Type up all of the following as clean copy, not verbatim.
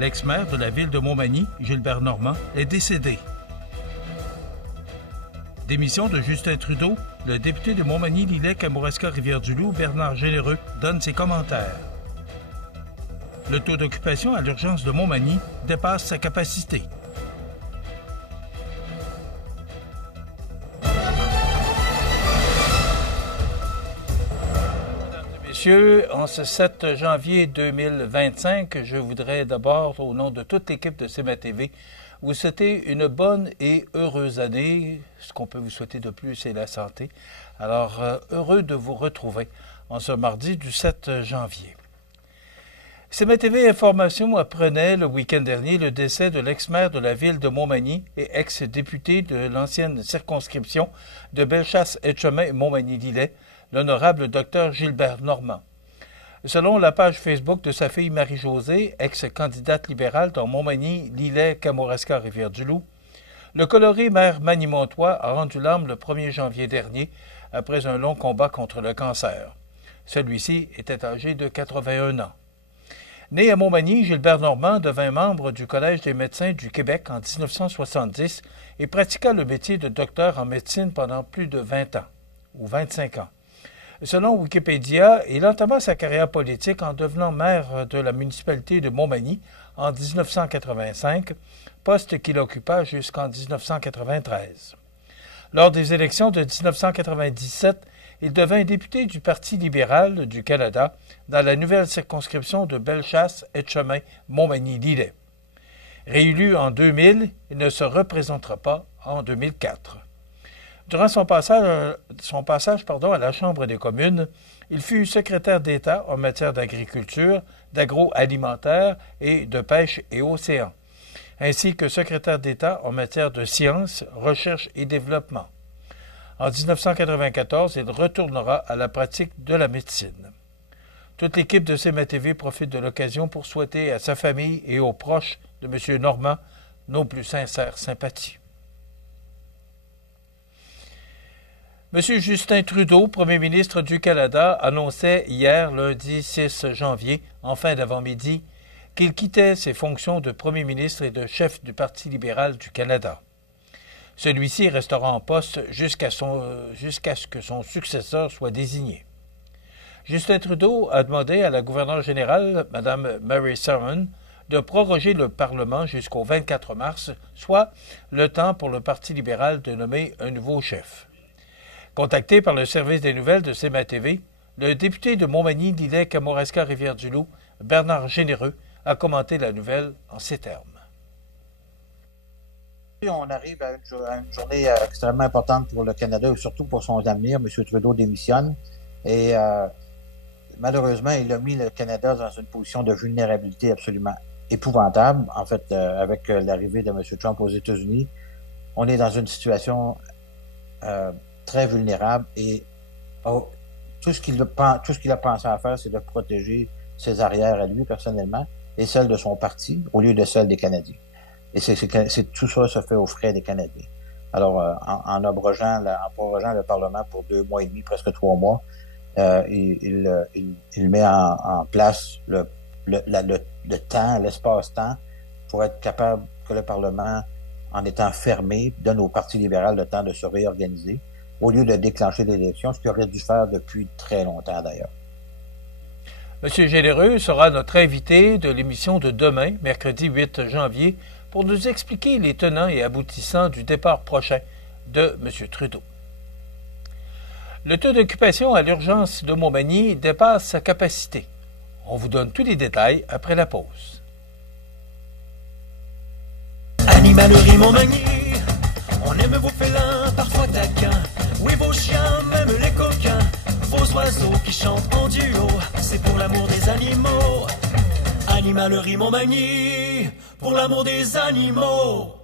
L'ex-maire de la ville de Montmagny, Gilbert Normand, est décédé. Démission de Justin Trudeau, le député de Montmagny-Lillet-Kamouraska-Rivière-du-Loup, Bernard Généreux, donne ses commentaires. Le taux d'occupation à l'urgence de Montmagny dépasse sa capacité. Messieurs, en ce 7 janvier 2025, je voudrais d'abord, au nom de toute l'équipe de CMA TV, vous souhaiter une bonne et heureuse année. Ce qu'on peut vous souhaiter de plus, c'est la santé. Alors, heureux de vous retrouver en ce mardi du 7 janvier. CMA TV Information apprenait le week-end dernier le décès de l'ex-maire de la ville de Montmagny et ex-député de l'ancienne circonscription de Bellechasse-Etchemin et Montmagny-Lillet, l'honorable Dr Gilbert Normand. Selon la page Facebook de sa fille Marie-Josée, ex-candidate libérale dans Montmagny, Lillet, Kamouraska, Rivière-du-Loup, le coloré maire manimontois a rendu l'âme le 1er janvier dernier après un long combat contre le cancer. Celui-ci était âgé de 81 ans. Né à Montmagny, Gilbert Normand devint membre du Collège des médecins du Québec en 1970 et pratiqua le métier de docteur en médecine pendant plus de 20 ans, ou 25 ans. Selon Wikipédia, il entama sa carrière politique en devenant maire de la municipalité de Montmagny en 1985, poste qu'il occupa jusqu'en 1993. Lors des élections de 1997, il devint député du Parti libéral du Canada dans la nouvelle circonscription de Bellechasse-Etchemin-Montmagny-Lillet. Réélu en 2000, il ne se représentera pas en 2004. Durant son passage à la Chambre des communes, il fut secrétaire d'État en matière d'agriculture, d'agroalimentaire et de pêche et océan, ainsi que secrétaire d'État en matière de sciences, recherche et développement. En 1994, il retournera à la pratique de la médecine. Toute l'équipe de CMA TV profite de l'occasion pour souhaiter à sa famille et aux proches de M. Normand nos plus sincères sympathies. M. Justin Trudeau, premier ministre du Canada, annonçait hier, lundi 6 janvier, en fin d'avant-midi, qu'il quittait ses fonctions de premier ministre et de chef du Parti libéral du Canada. Celui-ci restera en poste jusqu'à ce que son successeur soit désigné. Justin Trudeau a demandé à la gouverneure générale, Mme Mary Simon, de proroger le Parlement jusqu'au 24 mars, soit le temps pour le Parti libéral de nommer un nouveau chef. Contacté par le service des nouvelles de CMA TV, le député de Montmagny-Lillet-Kamouraska-Rivière-du-Loup, Bernard Généreux, a commenté la nouvelle en ces termes. On arrive à une journée extrêmement importante pour le Canada et surtout pour son avenir. M. Trudeau démissionne et malheureusement, il a mis le Canada dans une position de vulnérabilité absolument épouvantable. En fait, avec l'arrivée de M. Trump aux États-Unis, on est dans une situation très vulnérable et tout ce qu'il a pensé à faire, c'est de protéger ses arrières à lui personnellement et celles de son parti au lieu de celles des Canadiens. Et tout ça se fait aux frais des Canadiens. Alors, en prorogeant le Parlement pour 2 mois et demi, presque 3 mois, il met en place le temps, l'espace-temps pour être capable que le Parlement, en étant fermé, donne au Parti libéral le temps de se réorganiser, au lieu de déclencher l'élection, ce qu'il aurait dû faire depuis très longtemps d'ailleurs. M. Généreux sera notre invité de l'émission de demain, mercredi 8 janvier, pour nous expliquer les tenants et aboutissants du départ prochain de M. Trudeau. Le taux d'occupation à l'urgence de Montmagny dépasse sa capacité. On vous donne tous les détails après la pause. Animalerie Montmagny, on aime vos félins, parfois taquins. Oui, vos chiens, même les coquins. Vos oiseaux qui chantent en duo, c'est pour l'amour des animaux. Animalerie Montmagny, pour l'amour des animaux.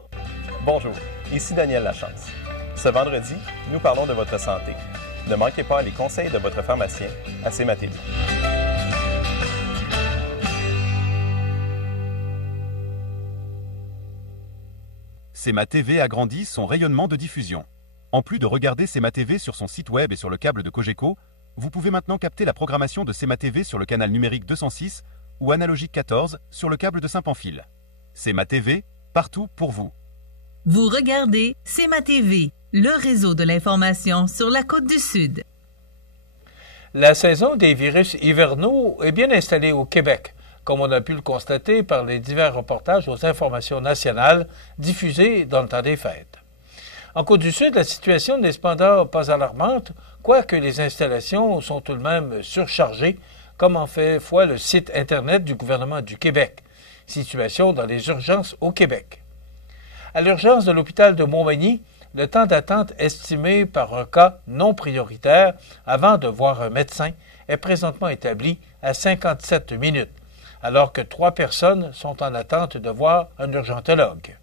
Bonjour, ici Daniel Lachance. Ce vendredi, nous parlons de votre santé. Ne manquez pas les conseils de votre pharmacien à CMA TV. CMA TV agrandit son rayonnement de diffusion. En plus de regarder CMA TV sur son site web et sur le câble de Cogeco, vous pouvez maintenant capter la programmation de CMA TV sur le canal numérique 206 ou analogique 14 sur le câble de Saint-Pamphile. C'est ma TV, partout pour vous. Vous regardez C'est ma TV, le réseau de l'information sur la côte du Sud. La saison des virus hivernaux est bien installée au Québec, comme on a pu le constater par les divers reportages aux informations nationales diffusés dans le temps des fêtes. En Côte-du-Sud, la situation n'est cependant pas alarmante, quoique les installations sont tout de même surchargées, comme en fait foi le site Internet du gouvernement du Québec. Situation dans les urgences au Québec. À l'urgence de l'hôpital de Montmagny, le temps d'attente estimé par un cas non prioritaire avant de voir un médecin est présentement établi à 57 minutes, alors que 3 personnes sont en attente de voir un urgentologue.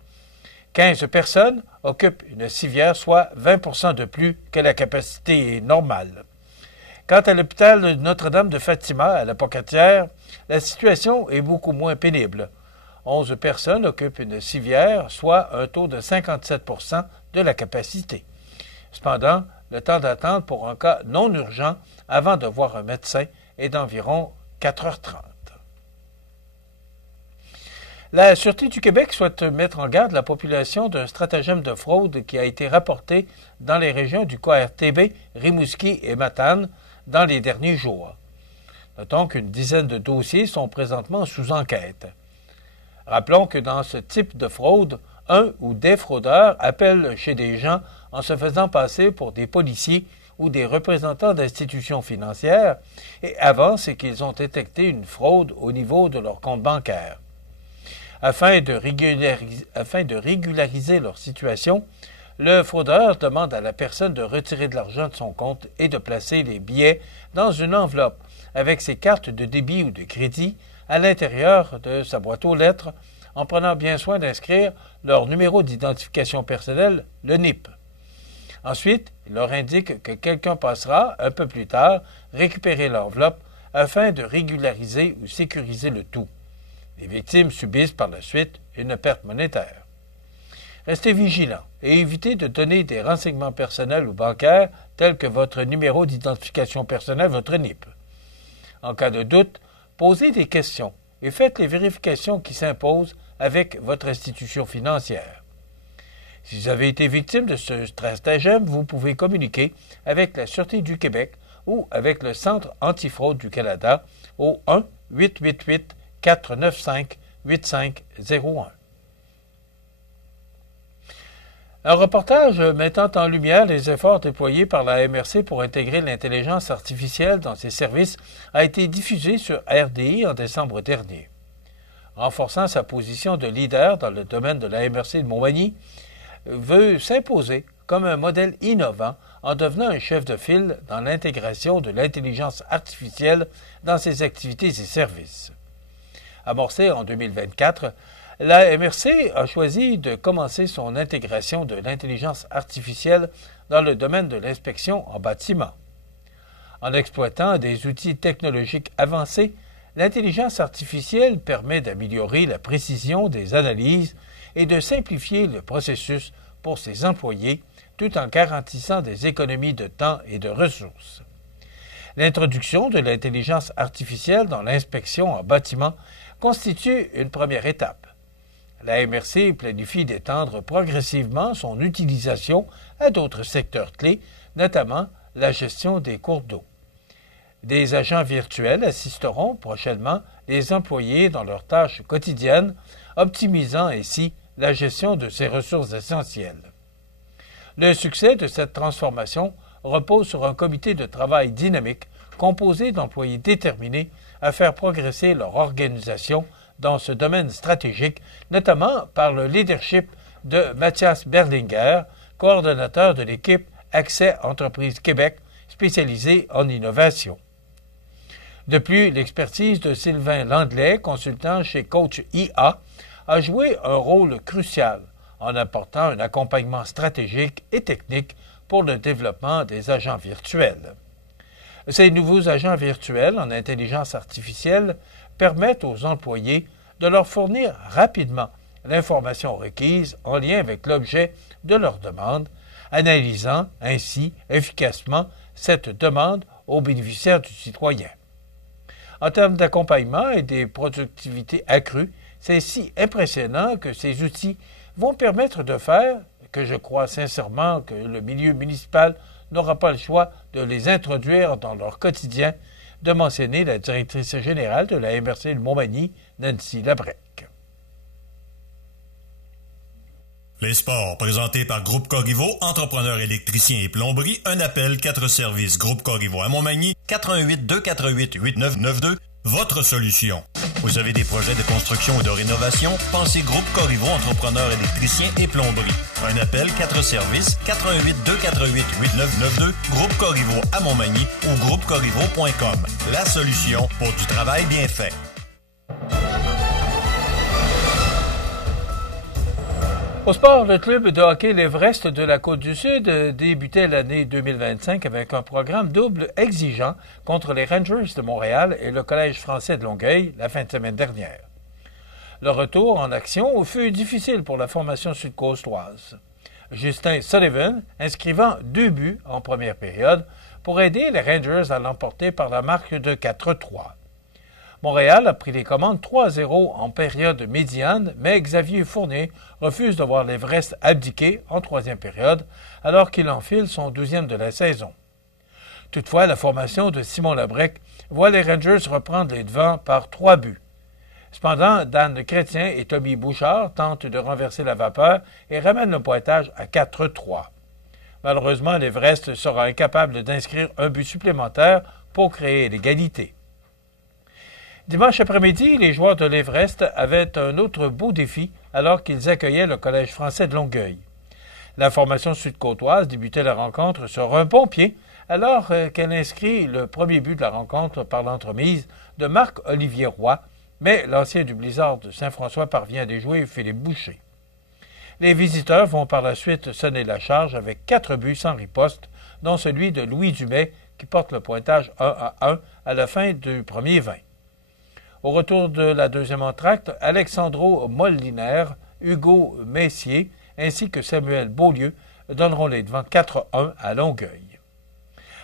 15 personnes occupent une civière, soit 20 de plus que la capacité normale. Quant à l'hôpital de Notre-Dame de Fatima, à la Pocatière, la situation est beaucoup moins pénible. 11 personnes occupent une civière, soit un taux de 57 de la capacité. Cependant, le temps d'attente pour un cas non urgent avant de voir un médecin est d'environ 4h30. La Sûreté du Québec souhaite mettre en garde la population d'un stratagème de fraude qui a été rapporté dans les régions du QRTB, Rimouski et Matane dans les derniers jours. Notons qu'une dizaine de dossiers sont présentement sous enquête. Rappelons que dans ce type de fraude, un ou des fraudeurs appellent chez des gens en se faisant passer pour des policiers ou des représentants d'institutions financières et avancent qu'ils ont détecté une fraude au niveau de leur compte bancaire. Afin de régulariser leur situation, le fraudeur demande à la personne de retirer de l'argent de son compte et de placer les billets dans une enveloppe avec ses cartes de débit ou de crédit à l'intérieur de sa boîte aux lettres, en prenant bien soin d'inscrire leur numéro d'identification personnelle, le NIP. Ensuite, il leur indique que quelqu'un passera, un peu plus tard, récupérer l'enveloppe afin de régulariser ou sécuriser le tout. Les victimes subissent par la suite une perte monétaire. Restez vigilants et évitez de donner des renseignements personnels ou bancaires tels que votre numéro d'identification personnelle, votre NIP. En cas de doute, posez des questions et faites les vérifications qui s'imposent avec votre institution financière. Si vous avez été victime de ce stratagème, vous pouvez communiquer avec la Sûreté du Québec ou avec le Centre antifraude du Canada au 1-888-495-8501. Un reportage mettant en lumière les efforts déployés par la MRC pour intégrer l'intelligence artificielle dans ses services a été diffusé sur RDI en décembre dernier. Renforçant sa position de leader dans le domaine de la MRC de Montmagny, veut s'imposer comme un modèle innovant en devenant un chef de file dans l'intégration de l'intelligence artificielle dans ses activités et services. Amorcée en 2024, la MRC a choisi de commencer son intégration de l'intelligence artificielle dans le domaine de l'inspection en bâtiment. En exploitant des outils technologiques avancés, l'intelligence artificielle permet d'améliorer la précision des analyses et de simplifier le processus pour ses employés, tout en garantissant des économies de temps et de ressources. L'introduction de l'intelligence artificielle dans l'inspection en bâtiment constitue une première étape. La MRC planifie d'étendre progressivement son utilisation à d'autres secteurs clés, notamment la gestion des cours d'eau. Des agents virtuels assisteront prochainement les employés dans leurs tâches quotidiennes, optimisant ainsi la gestion de ces ressources essentielles. Le succès de cette transformation repose sur un comité de travail dynamique composé d'employés déterminés à faire progresser leur organisation dans ce domaine stratégique, notamment par le leadership de Mathias Berlinger, coordonnateur de l'équipe Accès Entreprise Québec, spécialisée en innovation. De plus, l'expertise de Sylvain Langlais, consultant chez Coach IA, a joué un rôle crucial en apportant un accompagnement stratégique et technique pour le développement des agents virtuels. Ces nouveaux agents virtuels en intelligence artificielle permettent aux employés de leur fournir rapidement l'information requise en lien avec l'objet de leur demande, analysant ainsi efficacement cette demande au bénéficiaire du citoyen. En termes d'accompagnement et des productivités accrues, c'est si impressionnant que ces outils vont permettre de faire que je crois sincèrement que le milieu municipal n'aura pas le choix de les introduire dans leur quotidien, de mentionner la directrice générale de la MRC de Montmagny, Nancy Labrec. Les sports, présentés par Groupe Corriveau, entrepreneurs électriciens et plomberie, un appel, 4 services. Groupe Corriveau à Montmagny, 88 248 8992, votre solution. Vous avez des projets de construction ou de rénovation? Pensez Groupe Corriveau, entrepreneurs électriciens et plomberie. Un appel, 4 services, 88 248 8992, Groupe Corriveau à Montmagny ou groupecorriveau.com. La solution pour du travail bien fait. Au sport, le club de hockey l'Everest de la Côte-du-Sud débutait l'année 2025 avec un programme double exigeant contre les Rangers de Montréal et le Collège français de Longueuil la fin de semaine dernière. Le retour en action fut difficile pour la formation sud-coastoise. Justin Sullivan inscrivant 2 buts en première période pour aider les Rangers à l'emporter par la marque de 4-3. Montréal a pris les commandes 3-0 en période médiane, mais Xavier Fournier refuse de voir l'Everest abdiquer en troisième période, alors qu'il enfile son 12e de la saison. Toutefois, la formation de Simon Labrec voit les Rangers reprendre les devants par 3 buts. Cependant, Dan Chrétien et Tommy Bouchard tentent de renverser la vapeur et ramènent le pointage à 4-3. Malheureusement, l'Everest sera incapable d'inscrire un but supplémentaire pour créer l'égalité. Dimanche après-midi, les joueurs de l'Everest avaient un autre beau défi alors qu'ils accueillaient le Collège français de Longueuil. La formation sud-côtoise débutait la rencontre sur un bon pied alors qu'elle inscrit le premier but de la rencontre par l'entremise de Marc-Olivier Roy, mais l'ancien du Blizzard de Saint-François parvient à déjouer Philippe Boucher. Les visiteurs vont par la suite sonner la charge avec 4 buts sans riposte, dont celui de Louis Dumais qui porte le pointage 1-1 à la fin du premier 20. Au retour de la deuxième entracte, Alexandro Molliner, Hugo Messier ainsi que Samuel Beaulieu donneront les devants 4-1 à Longueuil.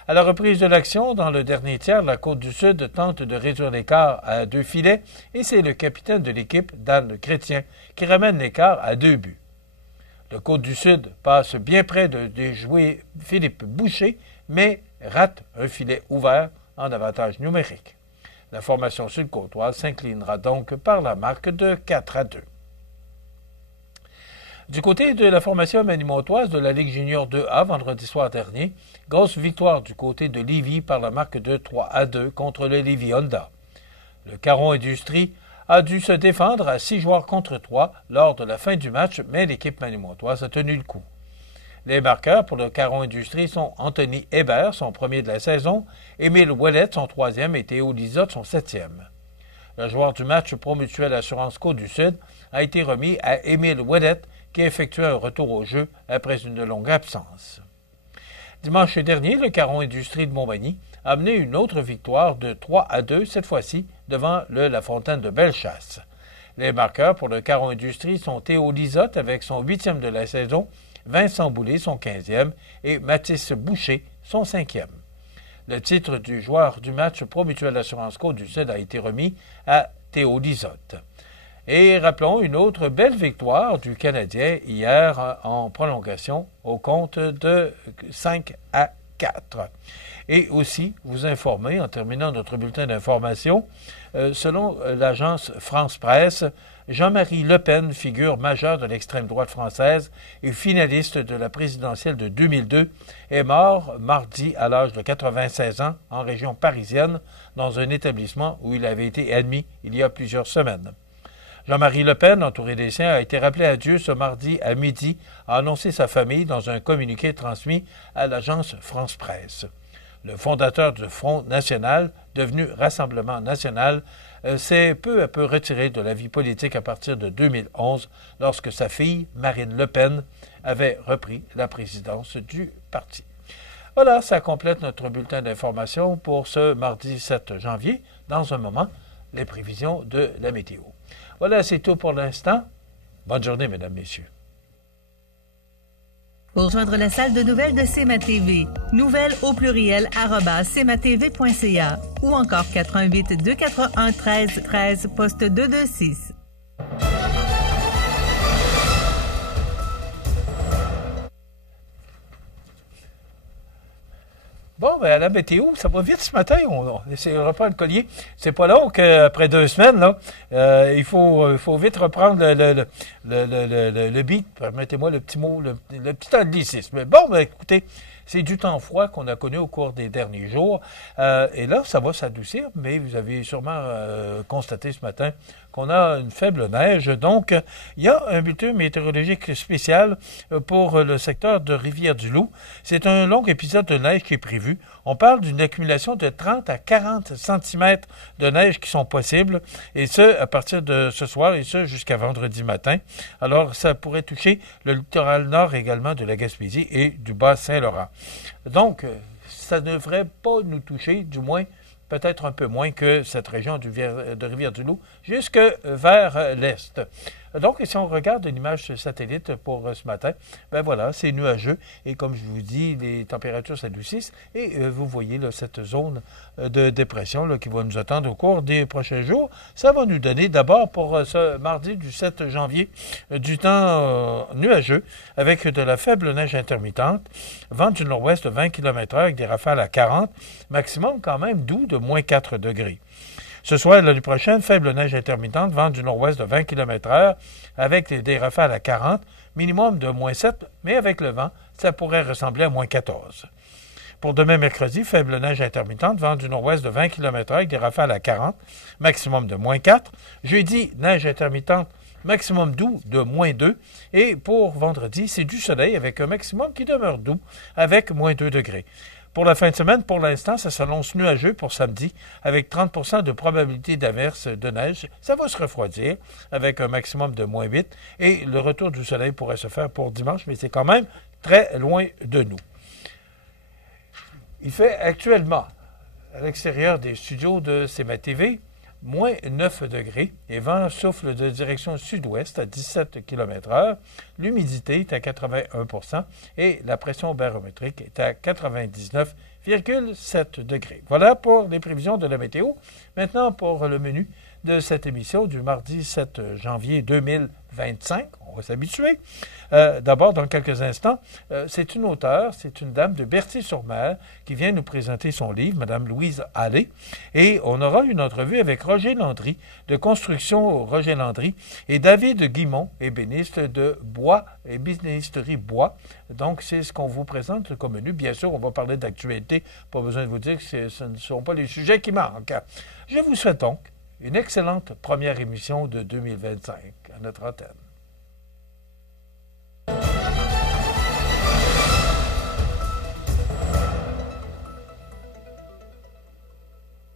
À la reprise de l'action, dans le dernier tiers, la Côte-du-Sud tente de réduire l'écart à 2 filets et c'est le capitaine de l'équipe, Dan Chrétien, qui ramène l'écart à 2 buts. Le Côte-du-Sud passe bien près de déjouer Philippe Boucher, mais rate un filet ouvert en avantage numérique. La formation sud-côtoise s'inclinera donc par la marque de 4-2. Du côté de la formation manimontoise de la Ligue junior 2A vendredi soir dernier, grosse victoire du côté de Lévis par la marque de 3-2 contre le Lévis Honda. Le Caron Industrie a dû se défendre à 6 joueurs contre 3 lors de la fin du match, mais l'équipe manimontoise a tenu le coup. Les marqueurs pour le Caron Industrie sont Anthony Hébert, son premier de la saison, Émile Ouellet, son troisième, et Théo Lizotte, son septième. Le joueur du match Pro Mutuelle Assurance Côte-du-Sud a été remis à Émile Ouellet, qui effectuait un retour au jeu après une longue absence. Dimanche dernier, le Caron Industrie de Montmagny a mené une autre victoire de 3-2, cette fois-ci devant le La Fontaine de Bellechasse. Les marqueurs pour le Caron Industrie sont Théo Lizotte avec son 8e de la saison, Vincent Boulay, son 15e, et Mathis Boucher, son 5e. Le titre du joueur du match Pro Mutuelle Assurance Côte-du-Sud a été remis à Théo Lizotte. Et rappelons une autre belle victoire du Canadien hier en prolongation au compte de 5-4. Et aussi vous informer, en terminant notre bulletin d'information, selon l'agence France Presse, Jean-Marie Le Pen, figure majeure de l'extrême droite française et finaliste de la présidentielle de 2002, est mort mardi à l'âge de 96 ans en région parisienne dans un établissement où il avait été admis il y a plusieurs semaines. Jean-Marie Le Pen, entouré des siens, a été rappelé à Dieu ce mardi à midi, a annoncé sa famille dans un communiqué transmis à l'agence France Presse. Le fondateur du Front national, devenu Rassemblement national, s'est peu à peu retiré de la vie politique à partir de 2011, lorsque sa fille, Marine Le Pen, avait repris la présidence du parti. Voilà, ça complète notre bulletin d'information pour ce mardi 7 janvier. Dans un moment, les prévisions de la météo. Voilà, c'est tout pour l'instant. Bonne journée, mesdames, messieurs. Pour rejoindre la salle de nouvelles de CMA-TV, nouvelles au pluriel @cmatv.ca ou encore 88 241 13 13 poste 226. Bon, ben, à la météo, ça va vite ce matin. On essaiera pas le collier. C'est pas long qu'après 2 semaines, là, il faut vite reprendre le beat. Permettez-moi le petit mot, le petit anglicisme. Bon, ben, écoutez, c'est du temps froid qu'on a connu au cours des derniers jours. Et là, ça va s'adoucir, mais vous avez sûrement constaté ce matin qu'on a une faible neige. Donc, il y a un bulletin météorologique spécial pour le secteur de Rivière-du-Loup. C'est un long épisode de neige qui est prévu. On parle d'une accumulation de 30 à 40 cm de neige qui sont possibles, et ce, à partir de ce soir, et ce, jusqu'à vendredi matin. Alors, ça pourrait toucher le littoral nord également de la Gaspésie et du Bas-Saint-Laurent. Donc, ça ne devrait pas nous toucher, du moins, peut-être un peu moins que cette région de Rivière-du-Loup, jusque vers l'est. Donc, si on regarde une image satellite pour ce matin, ben voilà, c'est nuageux. Et comme je vous dis, les températures s'adoucissent. Et vous voyez là, cette zone de dépression là, qui va nous attendre au cours des prochains jours. Ça va nous donner d'abord pour ce mardi du 7 janvier du temps nuageux avec de la faible neige intermittente, vent du nord-ouest de 20 km/h avec des rafales à 40, maximum quand même doux de moins 4 degrés. Ce soir et l'année prochaine, faible neige intermittente, vent du nord-ouest de 20 km/h avec des rafales à 40, minimum de moins 7, mais avec le vent, ça pourrait ressembler à moins 14. Pour demain mercredi, faible neige intermittente, vent du nord-ouest de 20 km/h avec des rafales à 40, maximum de moins 4. Jeudi, neige intermittente, maximum doux de moins 2. Et pour vendredi, c'est du soleil avec un maximum qui demeure doux avec moins 2 degrés. Pour la fin de semaine, pour l'instant, ça s'annonce nuageux pour samedi, avec 30 % de probabilité d'averse de neige. Ça va se refroidir, avec un maximum de moins 8. Et le retour du soleil pourrait se faire pour dimanche, mais c'est quand même très loin de nous. Il fait actuellement, à l'extérieur des studios de CMA-TV, moins 9 degrés, et vent souffle de direction sud-ouest à 17 km/h. L'humidité est à 81 % et la pression barométrique est à 99,7 degrés. Voilà pour les prévisions de la météo. Maintenant, pour le menu de cette émission du mardi 7 janvier 2025. On va s'habituer. D'abord, dans quelques instants, c'est une auteure, c'est une dame de Berthier-sur-Mer qui vient nous présenter son livre, Mme Louise Allais. Et on aura une entrevue avec Roger Landry, de Construction Roger Landry, et David Guimont, ébéniste de Bois, ébénisterie Bois. Donc, c'est ce qu'on vous présente comme menu. Bien sûr, on va parler d'actualité. Pas besoin de vous dire que ce ne sont pas les sujets qui manquent. Je vous souhaite donc une excellente première émission de 2025 à notre antenne.